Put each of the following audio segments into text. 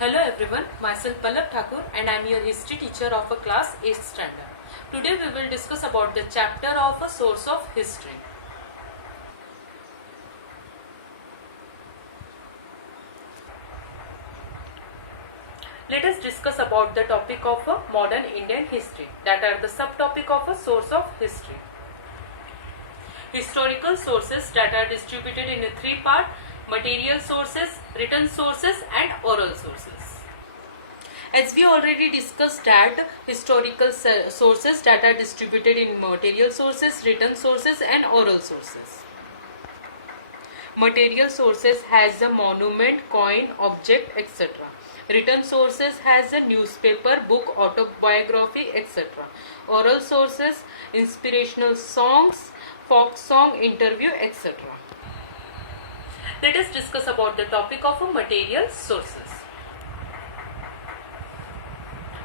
Hello everyone, myself Pallab Thakur and I am your history teacher of a class 8th standard. Today we will discuss about the chapter of a source of history. Let us discuss about the topic of a modern Indian history, that are the subtopic of a source of history. Historical sources that are distributed in a three part: material sources, written sources and oral sources. As we already discussed that historical sources that are distributed in material sources, written sources and oral sources. Material sources has a monument, coin, object, etc. Written sources has a newspaper, book, autobiography, etc. Oral sources, inspirational songs, folk song, interview, etc. Let us discuss about the topic of material sources.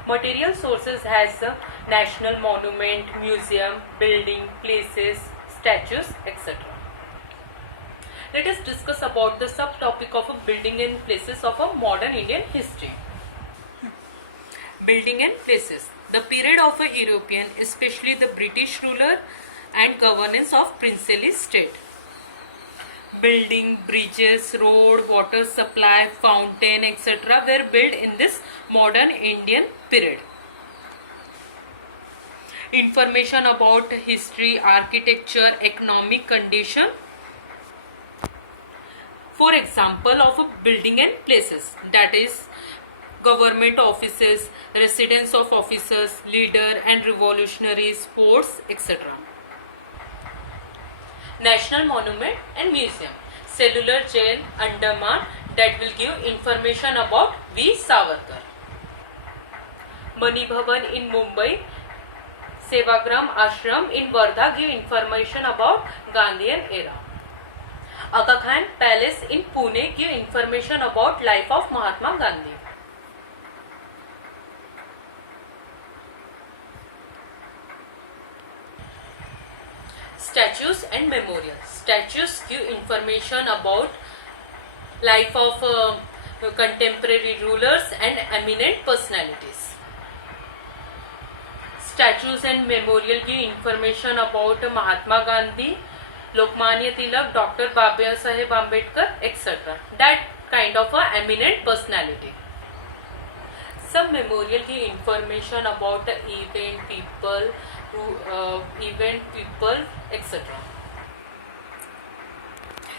Material sources has a national monument, museum, building, places, statues, etc. Let us discuss about the subtopic of a building and places of a modern Indian history. Building and places. The period of a European, especially the British ruler and governance of princely state. Building, bridges, road, water supply, fountain, etc. were built in this modern Indian period. Information about history, architecture, economic condition. For example of a building and places, that is government offices, residence of officers, leader and revolutionaries, forts, etc. National monument and museum. Cellular jail, Andaman, that will give information about V. Savarkar. Mani Bhavan in Mumbai, Sevagram Ashram in Wardha give information about Gandhian era. Aga Khan Palace in Pune give information about life of Mahatma Gandhi. Statues and memorials. Statues give information about life of contemporary rulers and eminent personalities. Statues and memorial give information about Mahatma Gandhi, Lokmanya Tilak, Dr. Babasaheb Ambedkar, etc. That kind of a eminent personality. Some memorial give information about the event, people, etc.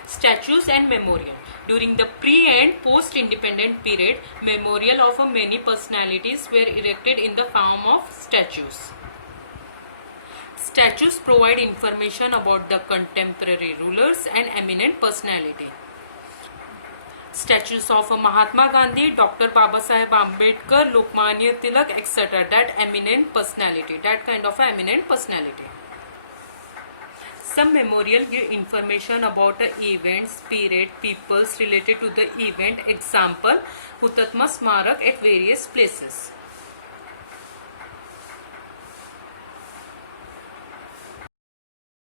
Statues and memorial. During the pre and post-independent period, memorial of many personalities were erected in the form of statues. Statues provide information about the contemporary rulers and eminent personality. Statues of Mahatma Gandhi, Dr. Babasaheb Ambedkar, Lokmanya Tilak, etc. That eminent personality, that kind of eminent personality. Some memorial give information about the events, period, peoples related to the event. Example, Hutatma Smarak at various places.